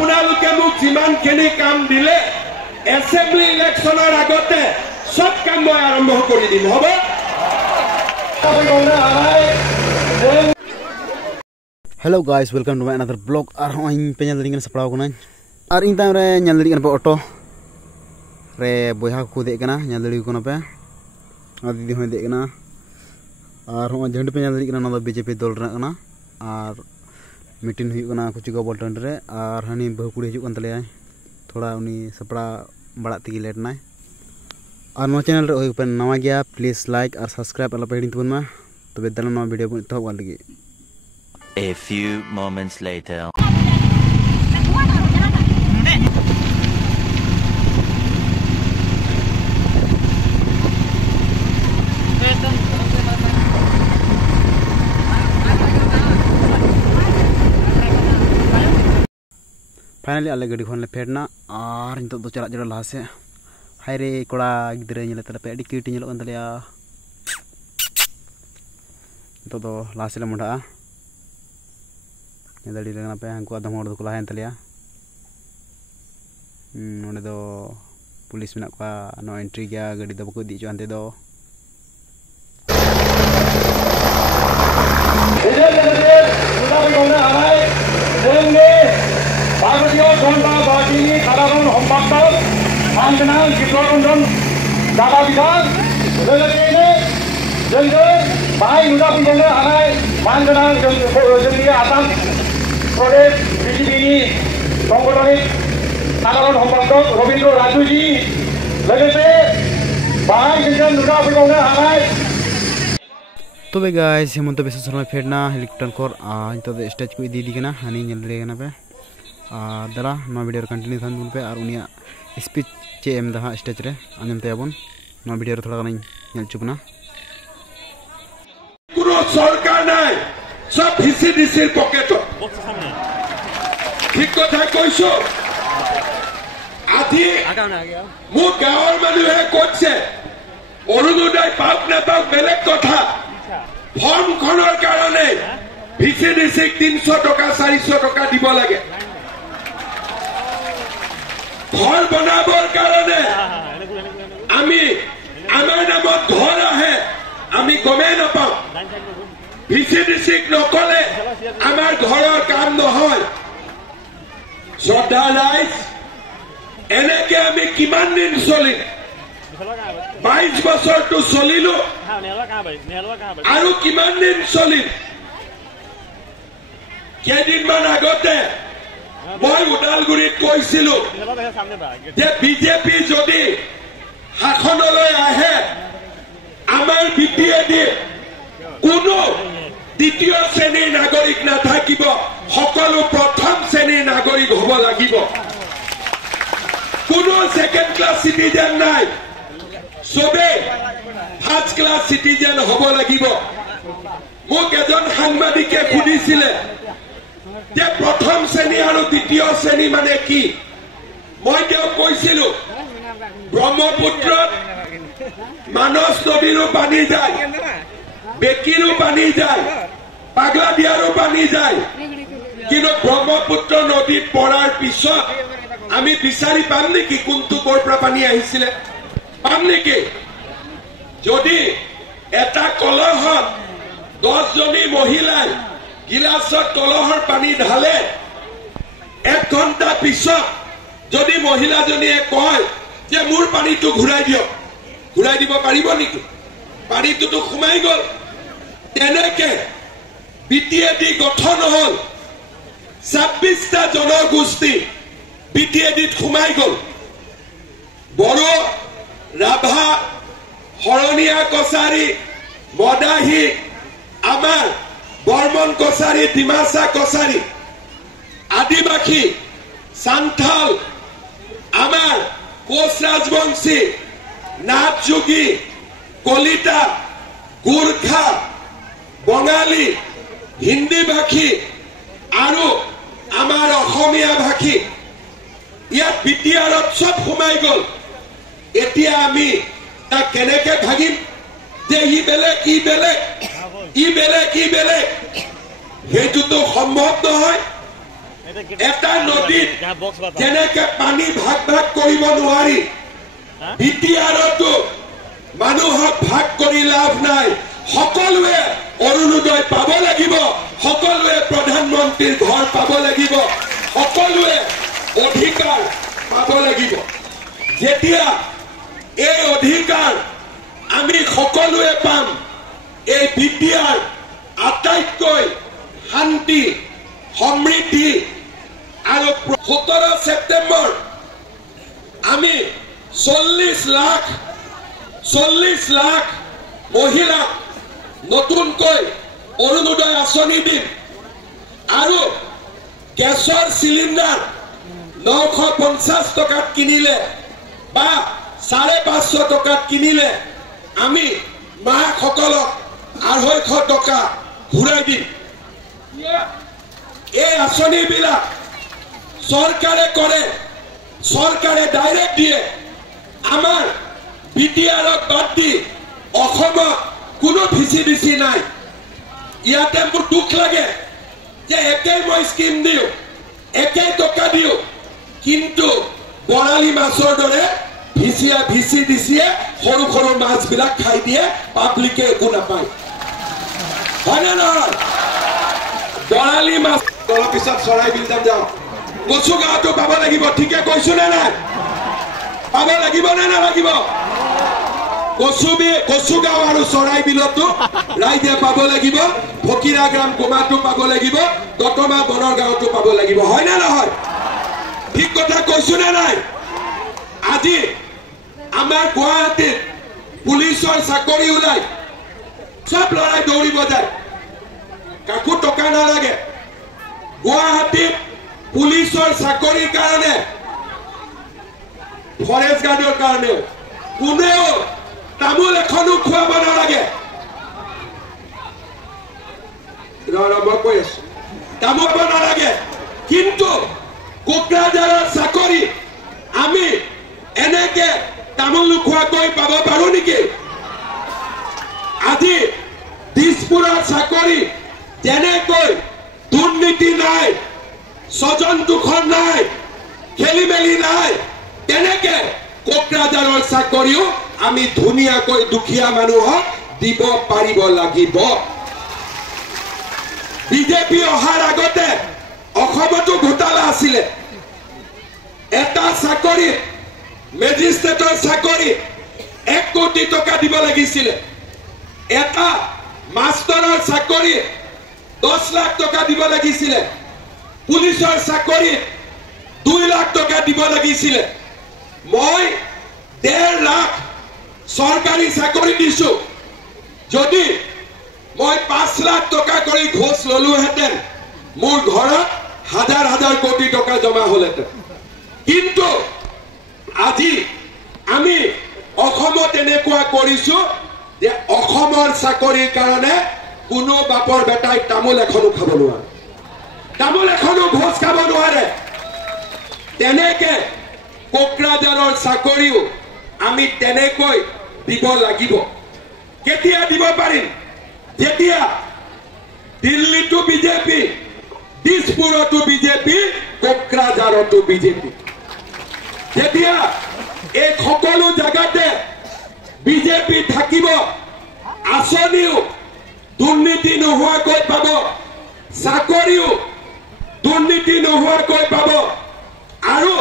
আপোনালোকে মোক যিমানখিনি কাম দিলে এছেম্বলি ইলেকশ্যনৰ আগতে সব কাম মই আৰম্ভ কৰি দিম হ'ব Hello guys, welcome to my another vlog. Arhoin penyal dengan seplau kunan. Ar ing time re nyal dengan auto. Re boyha ku dek kana nyal dari kuna pe. Adi di hoi dek kana. Ar hon jand penyal dengan nama BJP dol rena kana. Ar meeting hui kana kuci ka bolton re. Ar hani bahu kudi hijuk kan tali ay. Thoda uni sepra barat tigi late nai. Ar no channel re oi pen nama gya please like ar subscribe ala pe hidin tubun ma. To bedalan nama video pun tahu lagi. A few moments later. Finally alle gadi khon le pedna ar nito do charak jara lahase hai re koda gidre nyele tala pe adi cute nyelok kan taliya nito do lahase le monda nyadari lena pe hangku adam hor do kula hen taliya nonde do police menak ko no entry gya gadi do bako di jo ante do ভারতীয় জনতা party সাধারণ সম্পাদক মানজনাল চিত্ররঞ্জন দাদা বিধান ভাই নুরাপুজনে আনাই মানজনাল জঙ্গিয়ে আসাম প্রদেশ BJP সাংগঠনিক সাধারণ সম্পাদক রবীন্দ্র রাজুজি লোগেছে ভাই নুরাপুজনে আনাই तो बे गाइस हेमंत बिश्व शर्मा फेडना हेलीकॉप्टर कोर तो स्टेज को इदी दिगना हानि nyel legana पे दला नो वीडियो कंटिन्यू थान बुन पे और उनिया स्पीच चे एम दा स्टेज रे आंजम ते आबन नो वीडियो रे थोड़ा गानी nyel चुकना কোনো সরকার নাই সব ভিসিডিসির পকেট ঠিক কথা কইছো আজি মোক গাঁৱৰ মানুহে কৈছে অৰুণোদয় পাওক নাপাওক বেলেগ কথা ফৰ্ম খনৰ কাৰণে ভিসিডিসিক 300 টকা 400 টকা দিব লাগে ঘৰ বনাবৰ কাৰণে আমি আমাৰ নামত ঘৰ আহে আমি গমে নাপাওঁ ভিসিডিসিক নকলে আমাৰ ঘৰৰ কাম নহয় শ্ৰদ্ধা ৰাইজ এনেকে আমি কিমান দিন চলিম 22 বছৰটো চলিলো আৰু কিমান দিন চলিম কেইদিনমান আগতে মই উদালগুৰিত কৈছিলো যে বিজেপি যদি শাসনলৈ আহে আমাৰ বিটিএডি কোনো দ্বিতীয় শ্ৰেণীৰ নাগৰিক নাথাকিব সকলো প্ৰথম শ্ৰেণীৰ নাগৰিক হ'ব লাগিব কোনো সেকেন্ড ক্লাস সিটিজেন নাই সবে ফার্স্ট ক্লাস সিটিজেন হ'ব লাগিব মোক এজন সাংবাদিকে সুধিছিলে যে প্ৰথম শ্ৰেণী আৰু দ্বিতীয় শ্ৰেণী মানে কি মই তেওঁ কৈছিলো ব্ৰহ্মপুত্ৰত মানস নদীৰো পানী যায় বেকিৰো পানী যায় পাগলাদিয়াৰো পানী যায় কিন্তু ব্ৰহ্মপুত্ৰ নদীত পৰাৰ পিছত আমি বিচাৰি পাম নেকি কোনটো কৰ পৰা পানী আহিছিলে পাম নেকি যদি এটা কলহত 10 জনী মহিলাই গিলাসত কলহৰ পানী ঢালে 1 ঘণ্টা পিছত যদি মহিলাজনীয়ে কয় যে মোৰ পানীটো ঘূৰাই দিয়ক ঘূৰাই দিব পাৰিব নেকি পানীটো খুমাই গল তেনেকে বিটিএডি গঠন হল 26টা জনগোষ্ঠী বিটিএডিত খুমাই গল বড়ো রাভা হৰণীয়া কছাৰী মদাহী আমাৰ বৰ্মন কছাৰী ডিমাচা কছাৰী আদিবাসী সান্থাল আমাৰ কোচ ৰাজবংশী নাথযোগী কলিতা গোৰ্খা বঙালী হিন্দী ভাষী আৰু আমাৰ অসমীয়া ভাষী ইয়াত বিটিআৰত সব সোমাই গল এতিয়া আমি তা কেনেকে ভাগিম যে ই বেলেগ সেইটোতো সম্ভৱ নহয় এটা নদীত যেনেকে পানী ভাগ ভাগ কৰিব নোৱাৰি বিটিআৰতো মানুহক ভাগ কৰি লাভ নাই সকলোৱে অৰুণোদয় পাব লাগিব সকলোৱে প্ৰধানমন্ত্ৰীৰ ঘৰ পাব লাগিব সকলোৱে অধিকাৰ পাব লাগিব যেতিয়া এই অধিকাৰ আমি সকলোৱে পাম এই বিটিআৰ আটাইতকৈ শান্তি সমৃদ্ধি আৰু 17 ছেপ্টেম্বৰ আমি 40 লাখ মহিলাক নতুনকৈ অৰুণোদয় আঁচনি দিম আৰু গেছৰ চিলিণ্ডাৰ 950 টকাত কিনিলে বা 550 টকাত কিনিলে আমি মাসকলক 250 টকা ঘূৰাই দিম এই আঁচনিবিলাক চৰকাৰে কৰে চৰকাৰে ডাইৰেক্ট দিয়ে আমাৰ বিটিআৰক বাদ দি অসমত কোনো ভিচি নাই ইয়াতে মোৰ দুখ লাগে যে একেই মই স্কিম দিওঁ একেই টকা দিওঁ কিন্তু বৰালি মাছৰ দৰে ভিচি দিছিয়ে সৰু সৰু মাছবিলাক খাই দিয়ে পাব্লিকে একো নাপায় হয়নে নহয় বৰালি মাছ অলপ পিছত চৰাই বিল যাম কচু গাঁৱতো পাব লাগিব ঠিকে কৈছো নে নাই পাব লাগিব নে নালাগিব কচু গাঁও আৰু চৰাই বিলতো ৰাইজে পাব লাগিব ফকিৰা গ্ৰাম কোমাটো পাব লাগিব দতমা বনৰ গাঁৱতো পাব লাগিব হয় নে নহয় ঠিক কথা কৈছো নে নাই আজি আমাৰ গুৱাহাটীত পুলিচৰ চাকৰি ওলাই সব লৰাই দৌৰিব যায় কাকো টকা নালাগে গুৱাহাটীত পুলিচৰ চাকৰিৰ কাৰণে ফৰেষ্ট গাৰ্ডৰ কাৰণেও কোনেও তামোল এখনো খুৱাব নালাগে মই কৈ আছো তামোল নালাগে কিন্তু কোকৰাঝাৰৰ চাকৰি আমি এনেকে তামোল নোখোৱাকৈ পাব পাৰো নেকি আজি দিছপুৰৰ চাকৰি যেনেকৈ দুৰ্নীতি নাই স্বজন দুখন নাই খেলি মেলি নাই তেনেকে কোকৰাঝাৰৰ চাকৰিও আমি ধুনীয়াকৈ দুখীয়া মানুহক দিব পাৰিব লাগিব বিজেপি অহাৰ আগতে অসমতো ঘোটালা আছিলে এটা চাকৰি মেজিষ্ট্ৰেটৰ চাকৰি 1 কোটি টকা দিব লাগিছিলে এটা মাষ্টৰৰ চাকৰি 10 লাখ টকা দিব লাগিছিলে পুলিচৰ চাকৰি 2 লাখ টকা দিব লাগিছিলে মই 1.5 লাখ চৰকাৰী চাকৰি দিছো যদি মই 5 লাখ টকা কৰি ঘোষ ললোহেঁতেন মোৰ ঘৰত হাজাৰ কোটি টকা জমা হলহেঁতেন কিন্তু আজি আমি অসমত এনেকুৱা কৰিছো যে অসমৰ চাকৰিৰ কাৰণে কোনো বাপৰ বেটাই তামোল এখনো খাব নোৱাৰে তামোল এখনো ঘোষ খাব নোৱাৰে তেনেকে কোকৰাঝাৰৰ চাকৰিও আমি তেনেকৈ দিব লাগিব কেতিয়া দিব পাৰিম যেতিয়া দিল্লীতো বিজেপি দিছপুৰতো বিজেপি কোকৰাঝাৰতো বিজেপি যেতিয়া এই সকলো জায়গাতে বিজেপি থাকিব আঁচনিও দুৰ্নীতি নোহোৱাকৈ পাব চাকৰিও দুৰ্নীতি নোহোৱাকৈ পাব আৰু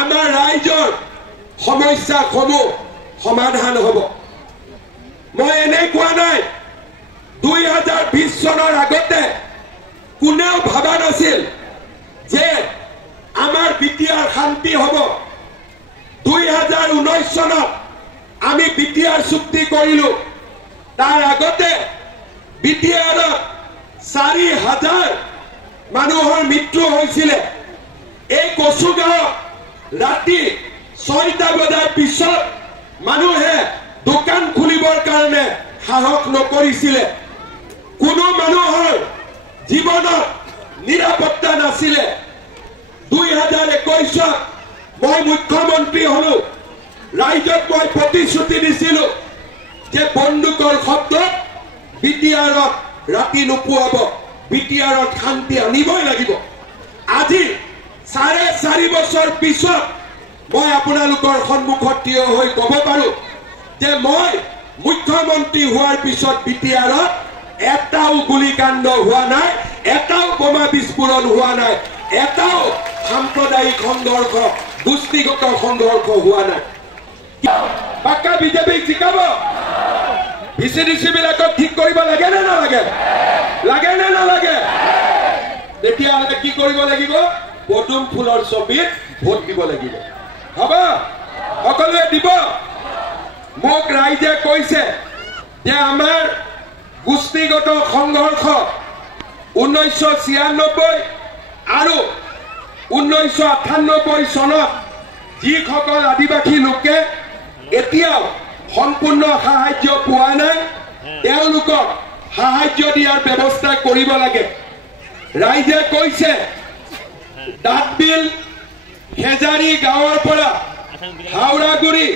আমাৰ ৰাইজৰ সমস্যাসমূহ সমাধান হ'ব মই এনে কোৱা নাই 2020 চনৰ আগতে কোনেও ভাবা নাছিল যে আমাৰ বিটিআৰ শান্তি হ'ব 2019 চনত আমি বিটিআৰ চুক্তি কৰিলো তাৰ আগতে বিটিআৰত 4,000 মানুহৰ মৃত্যু হৈছিলে এই কচুগাঁও ৰাতি 6টা বজাৰ পিছত মানুহে দোকান খুলিবৰ কাৰণে সাহস নকৰিছিলে কোনো মানুহৰ জীৱনত নিৰাপত্তা নাছিলে 2021 মই মুখ্যমন্ত্ৰী হলো ৰাইজক মই প্ৰতিশ্ৰুতি দিছিলো যে বন্দুকৰ শব্দত বিটিআৰত ৰাতি নোপোৱাব বিটিআৰত শান্তি আনিবই লাগিব আজি 4.5 বছৰ পিছত মই আপোনালোকৰ সন্মুখত থিয় হৈ ক'ব পাৰো যে মই মুখ্যমন্ত্ৰী হোৱাৰ পিছত বিটিআৰত এটাও গুলিকাণ্ড হোৱা নাই, এটাও বোমা বিস্ফোৰণ হোৱা নাই, এটাও সাম্প্ৰদায়িক সংঘৰ্ষ গোষ্ঠীগত সংঘৰ্ষ হোৱা নাই। পাক্কা বিজেপিক জিকাব। ভিচিডিচি বিলাকক ঠিক কৰিব লাগে নে নালাগে? লাগে নে নালাগে? তেতিয়াহ'লে কি কৰিব লাগিব? পদুম ফুলৰ ছবিত ভোট দিব লাগিব। হ'ব সকলোৱে দিব। মোক ৰাইজে কৈছে যে আমাৰ গোষ্ঠীগত সংঘৰ্ষ 1996 আৰু 1998 চনত যিসকল আদিবাসী লোকে এতিয়াও সম্পূৰ্ণ সাহায্য পোৱা নাই তেওঁলোকক সাহায্য দিয়াৰ ব্যৱস্থা কৰিব লাগে। ৰাইজে কৈছে দাঁতবিল হেজাৰী গাঁৱৰ পৰা হাওৰাগুৰি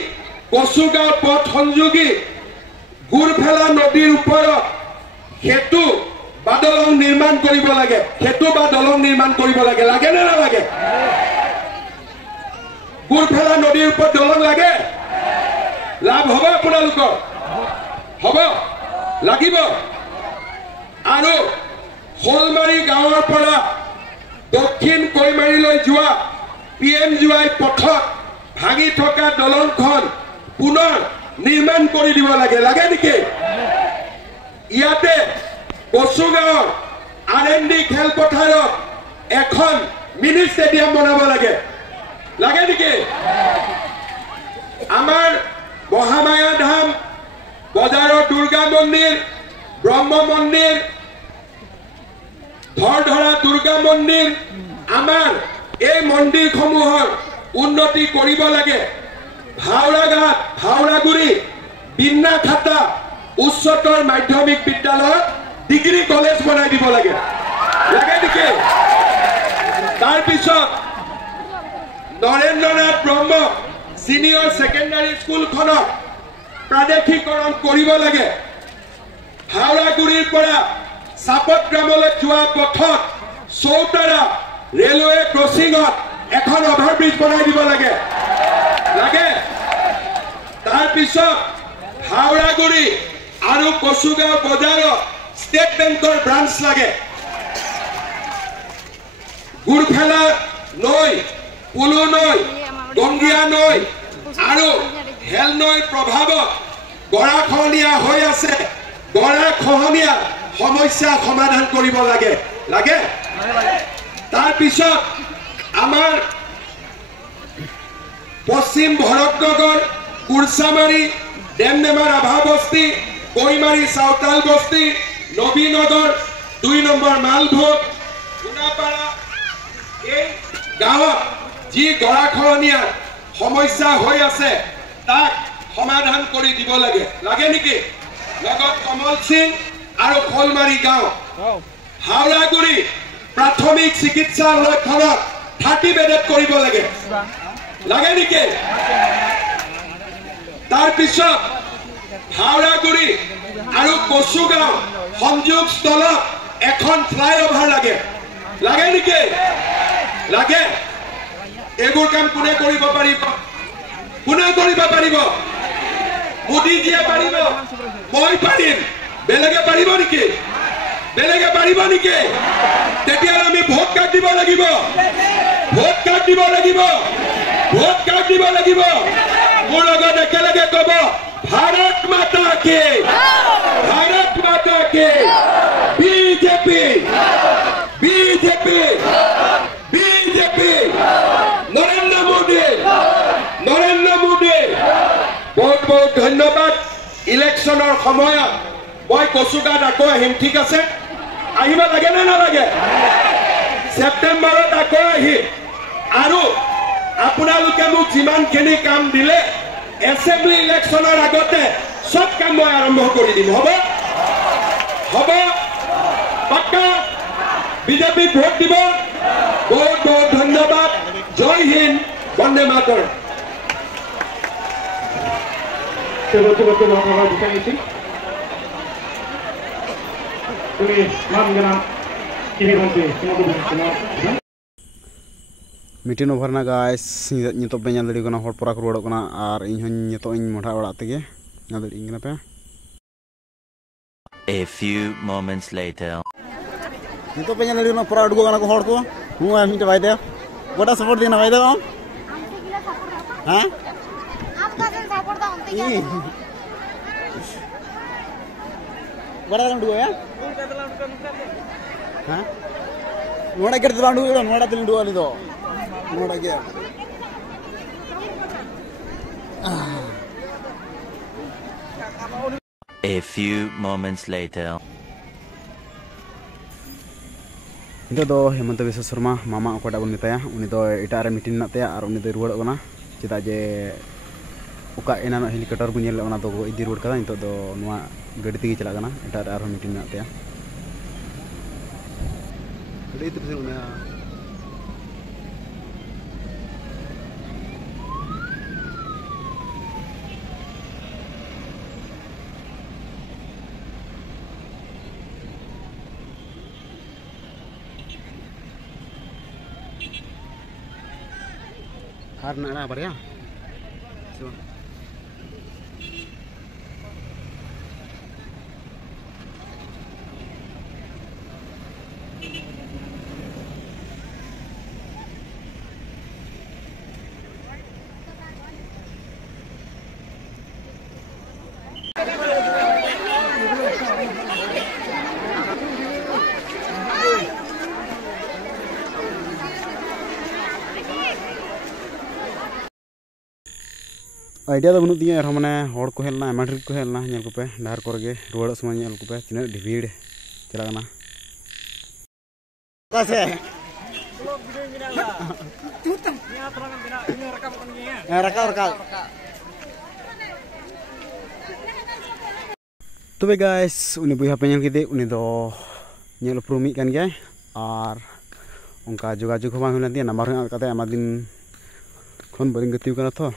কচুগাঁও পথ সংযোগী গুৰফেলা নদীৰ ওপৰত সেতু বা দলং নিৰ্মাণ কৰিব লাগে। সেতু বা দলং নিৰ্মাণ কৰিব লাগে। লাগে নে নালাগে? গুৰফেলা নদীৰ ওপৰত দলং লাগে। লাভ হ'ব আপোনালোকৰ? হ'ব লাগিব। আৰু শোলমাৰী গাঁৱৰ পৰা দক্ষিণ কৈমাৰীলৈ যোৱা PMJY পথত ভাঙি থকা দলংখন পুনৰ নিৰ্মাণ কৰি দিব লাগে। লাগে নেকি? ইয়াতে কচুগাঁৱৰ R&D খেলপথাৰত এখন মিনি ষ্টেডিয়াম বনাব লাগে। লাগে নেকি? আমাৰ মহামায়া ধাম, বজাৰৰ দুৰ্গা মন্দিৰ, ব্ৰহ্ম মন্দিৰ, ধৰধৰা দুৰ্গা মন্দিৰ, আমাৰ এই মন্দিৰসমূহৰ উন্নতি কৰিব লাগে। হাওৰাঘাট, হাওৰাগুৰি, বিন্নাখাতা উচ্চতৰ মাধ্যমিক বিদ্যালয়ত ডিগ্ৰী কলেজ বনাই দিব লাগে। লাগে নেকি? তাৰপিছত নৰেন্দ্ৰনাথ ব্ৰহ্ম সিনিয়ৰ সেকেন্ডাৰী স্কুলখনক প্ৰাদেশিকৰণ কৰিব লাগে। হাওৰাগুৰিৰ পৰা চাপতগ্ৰামলৈ যোৱা পথত চৌতাৰা ৰেলৱে ক্ৰছিঙত এখন অভাৰব্ৰিজ বনাই দিব লাগে। লাগে। তাৰপিছত হাওৰাগুৰি আৰু কচুগাঁও বজাৰত ষ্টেট বেংকৰ ব্ৰাঞ্চ লাগে। গুৰফেলা নৈ, পুলু নৈ, গংগিয়া নৈ আৰু হেল নৈৰ প্ৰভাৱত গৰাখহনীয়া হৈ আছে। গৰাখহনীয়া সমস্যা সমাধান কৰিব লাগে। লাগে। তাৰপিছত আমাৰ পশ্চিম ভৰতনগৰ, কুৰচামাৰী, ডেমডেমা ৰাভা বস্তি, কৈমাৰী চাওতাল বস্তি, নবীনগৰ 2 নম্বৰ মালভোগ, গুণাপাৰা এই গাঁৱত যি গৰাখহনীয়া সমস্যা হৈ আছে তাক সমাধান কৰি দিব লাগে। লাগে নেকি? লগত কমল সিং আৰু শোলমাৰী গাঁও। হাওৰাগুৰি প্ৰাথমিক চিকিৎসালয়খনত 30 বেডেড কৰিব লাগে। লাগে নেকি? তাৰপিছত হাওৰাগুৰি আৰু কচুগাঁও সংযোগস্থলত এখন ফ্লাইঅভাৰ লাগে। লাগে নেকি? লাগে। এইবোৰ কাম কোনে কৰিব পাৰিব? কোনে কৰিব পাৰিব? মোদীজীয়ে পাৰিব, মই পাৰিম, বেলেগে পাৰিব নেকি? বেলেগে পাৰিব নেকি? তেতিয়াহ'লে আমি ভোট কাৰ্ড দিব লাগিব। ভোট কাৰ্ড দিব লাগিব। ভোট কাৰ্ড দিব লাগিব। মোৰ লগত একেলগে ক'ব, ভাৰত মাতা কি, ভাৰত মাতা কি, BJP, BJP, BJP, Narendra Modi, Narendra Modi. বহুত বহুত ধন্যবাদ। ইলেকশ্যনৰ সময়ত মই কচুগাঁৱত আকৌ আহিম। ঠিক আছে? আহিব লাগে নে নালাগে? ছেপ্টেম্বৰত আকৌ আহিম। আৰু আপোনালোকে মোক যিমানখিনি কাম দিলে এছেম্বলি ইলেকশ্যনৰ আগতে সব কাম মই আৰম্ভ কৰি দিম। হ'ব? হ'ব? পাক্কা? বিজেপিক ভোট দিব। বহুত বহুত ধন্যবাদ। জয় হিন্দ, বন্দে মাতৰম। তুমি নাম জানা কি मीटिंग ओवर ना गाइस नितो पे ñal दड़ी कना हर परा रुवाड़ो कना और इन हन नितो इन मोठा ओड़ा तेगे ñal दड़ी कना पे A few moments later. नितो पे ñal दड़ी कना परा उडगो कना को हर को हूं आ मिटे भाई दे गोटा सपोर्ट देना भाई दे हां आपका से सपोर्ट दा उनते क्या गोटा उडगो या हां नोड़ा के उडगो नोड़ा तिल उडगो लिदो नोड़ा के A few moments later. Itu do Hemanta Biswa Sarma mama okada bun metaya uni do eta are meeting na taya ar uni do ruwad kana cita je uka enano helicopter bu nyel ona do idi ruwad kada itu do nuwa gadi tigi chala kana eta ar meeting na taya gadi itu pesen una karena apa ya? Idea तो बनूत दिया माने हड़ को Helena एमा ढेर को Helena nail को पे डार करगे रुवाड़ समय नेल को पे तिना भीड़ चला ना कासे रका तबे गाइस उनी बुया पे नेल किदे उनी दो नेल प्रोमी कान गया और उनका जोगाजोग हो बांग दिया नंबर काते आमा दिन खन बरिंग गतिव कना तो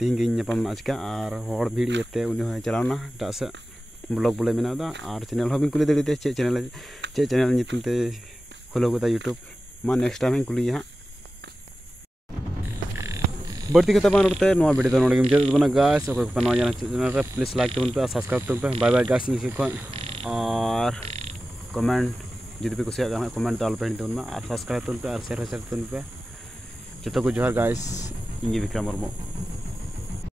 तीन गे नापाम आजका और हड़ भीड़ इते उनी हो चलावना टा से ब्लॉग बोले मेना दा और चैनल हो बिन कुली दड़ीते चे चैनल नितुम ते फॉलो गदा यूट्यूब मा नेक्स्ट टाइम कुली हा बढ़ती कथा बान रते नोआ वीडियो तो नोडे मुझे बना गाइस ओके को नोआ जाना चैनल रे प्लीज लाइक तबन पे सब्सक्राइब तबन पे बाय बाय गाइस इन को और कमेंट जुदी पे कुसिया गाना कमेंट दाल पे तबन और सब्सक्राइब तबन पे और शेयर तबन पे जतो को जोहार गाइस इंगे विक्रम मुर्मू